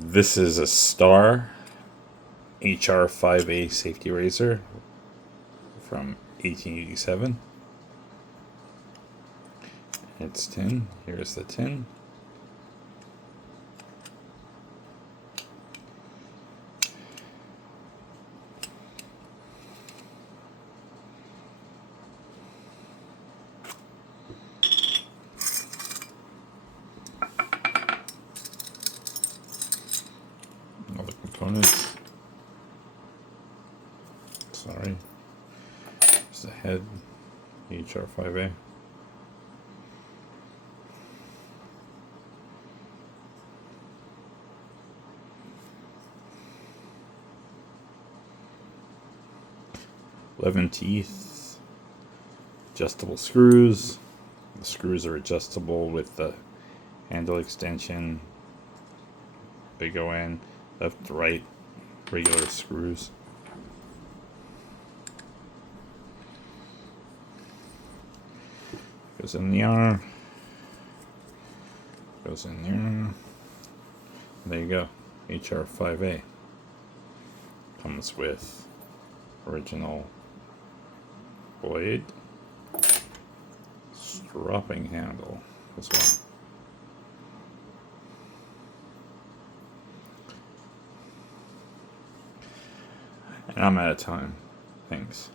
This is a Star HR-5A safety razor from 1887. It's tin. Here's the tin. All the components. Sorry. There's the head, HR-5A. Eleven teeth, adjustable screws. The screws are adjustable with the handle extension. They go in left, right, regular screws. Goes in the arm. Goes in there. There you go. HR-5A. Comes with original blade, stropping handle as well. And I'm out of time. Thanks.